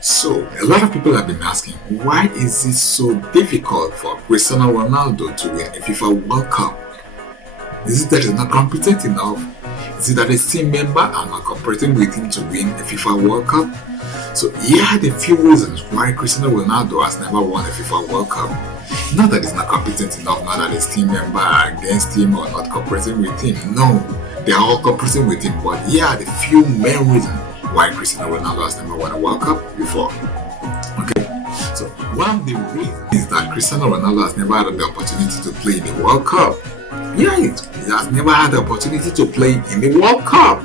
So, a lot of people have been asking, why is it so difficult for Cristiano Ronaldo to win a FIFA World Cup? Is it that he's not competent enough? Is it that his team member are not cooperating with him to win a FIFA World Cup? So here are the few reasons why Cristiano Ronaldo has never won a FIFA World Cup. Not that he's not competent enough, not that his team member are against him or not cooperating with him. No, they are all cooperating with him. But here are the few main reasons why Cristiano Ronaldo has never won a World Cup before. Okay, so one of the reasons is that Cristiano Ronaldo has never had the opportunity to play in the World Cup. Yeah, he has never had the opportunity to play in the World Cup.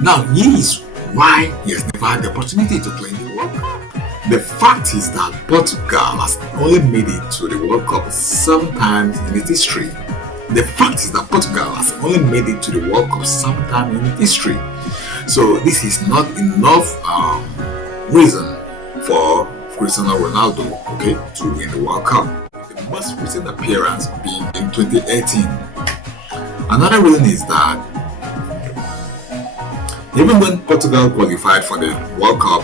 Now, here's why he has never had the opportunity to play in the World Cup. The fact is that Portugal has only made it to the World Cup 7 times in its history. The fact is that Portugal has only made it to the World Cup 7 times in its history. So this is not enough reason for Cristiano Ronaldo, okay, to win the World Cup. The most recent appearance being in 2018. Another reason is that even when Portugal qualified for the World Cup,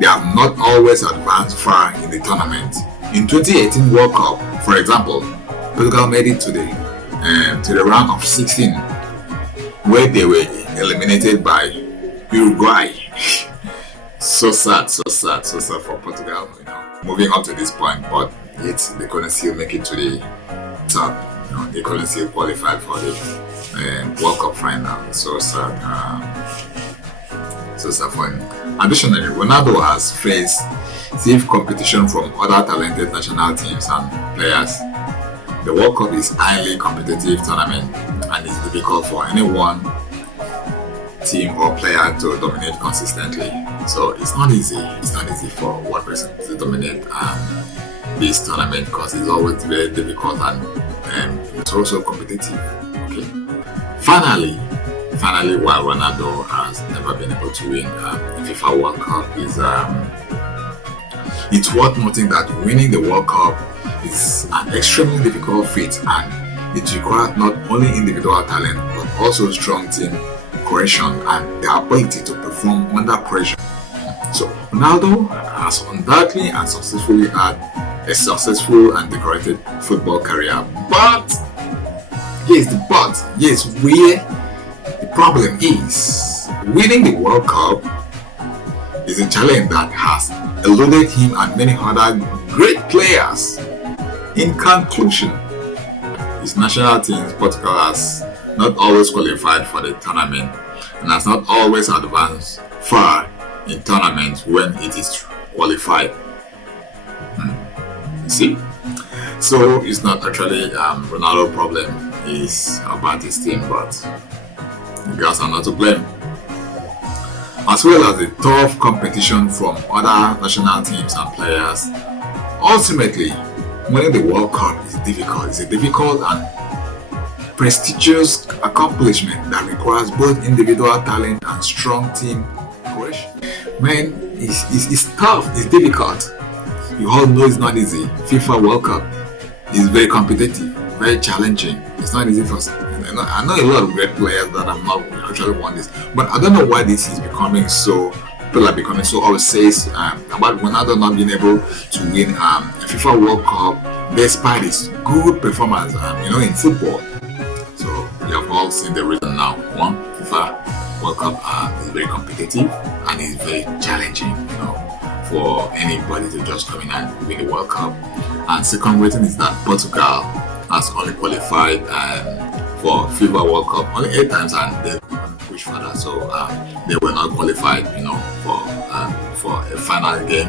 they have not always advanced far in the tournament. In 2018 World Cup, for example, Portugal made it to the round of 16, where they were eliminated by Uruguay. So sad for Portugal, moving up to this point, but yet they couldn't still make it to the top. They couldn't still qualify for the World Cup final. So sad for him. Additionally, Ronaldo has faced stiff competition from other talented national teams and players. The World Cup is a highly competitive tournament and it's difficult for any one team or player to dominate consistently. So it's not easy. It's not easy for one person to dominate this tournament because it's always very difficult and it's also competitive. Okay. Finally, while Ronaldo has never been able to win a FIFA World Cup, it's worth noting that winning the World Cup is an extremely difficult feat and it requires not only individual talent but also strong team cohesion and the ability to perform under pressure. So Ronaldo has undoubtedly and successfully had a successful and decorated football career, but where the problem is, winning the World Cup is a challenge that has eluded him and many other great players. In conclusion, his national team, Portugal, has not always qualified for the tournament and has not always advanced far in tournaments when it is qualified. See? So it's not actually Ronaldo's problem, it's about his team, but the guys are not to blame. As well as the tough competition from other national teams and players, ultimately, winning the World Cup is difficult. It's a difficult and prestigious accomplishment that requires both individual talent and strong team cohesion. Man, it's tough, it's difficult. You all know it's not easy. FIFA World Cup is very competitive, very challenging. It's not easy for us. I know a lot of great players that have not actually won this, but I don't know why this is becoming so. People are becoming so obsessed about Ronaldo not being able to win a FIFA World Cup despite his good performance, in football. So you have all seen the reason now. One, FIFA World Cup is very competitive and it's very challenging, for anybody to just come in and win the World Cup. And second reason is that Portugal has only qualified for FIFA World Cup only 8 times and they pushed further, so they were not qualified, for a final game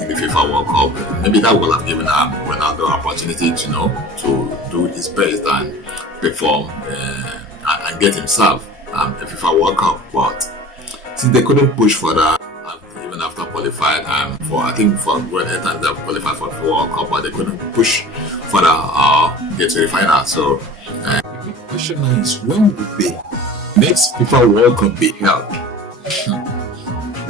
in the FIFA World Cup. Maybe that would have given Ronaldo opportunity to do his best and perform and get himself a FIFA World Cup. But since they couldn't push further, even after qualified, for 8 times they've qualified for the World Cup, but they couldn't push further get to the final. So the question is, when would the next FIFA World Cup be held?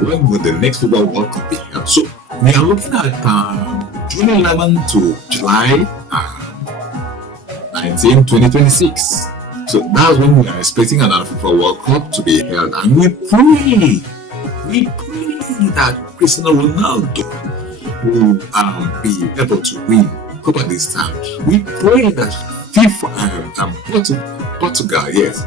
When would the next FIFA World Cup be held? So we are looking at June 11 to July 19, 2026. So that's when we are expecting another FIFA World Cup to be held, and we pray pray that Cristiano Ronaldo will be able to win Copa this time. We pray that Portugal, yes,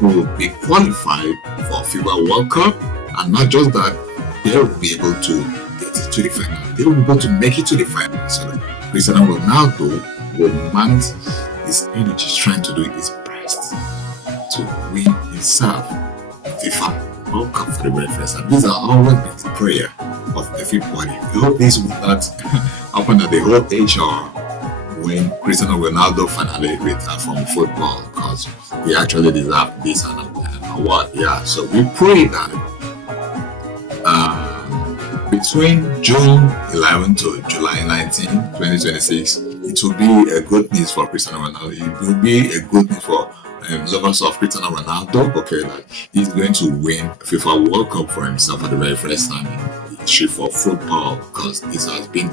will be qualified for FIFA World Cup, and not just that, they will be able to get to the final. They will be able to make it to the final. So that Cristiano Ronaldo will mount his energy trying to do his best to win himself FIFA World Cup for the very first time. These are always been the prayer of everybody. We hope this will not happen at the old age or when Cristiano Ronaldo finally retired from football, because he actually deserves this award. Yeah, so we pray that between June 11 to July 19, 2026, it will be a good news for Cristiano Ronaldo. It will be a good news for lovers of Cristiano Ronaldo. Okay, that he's going to win FIFA World Cup for himself for the very first time in history for football, because this has been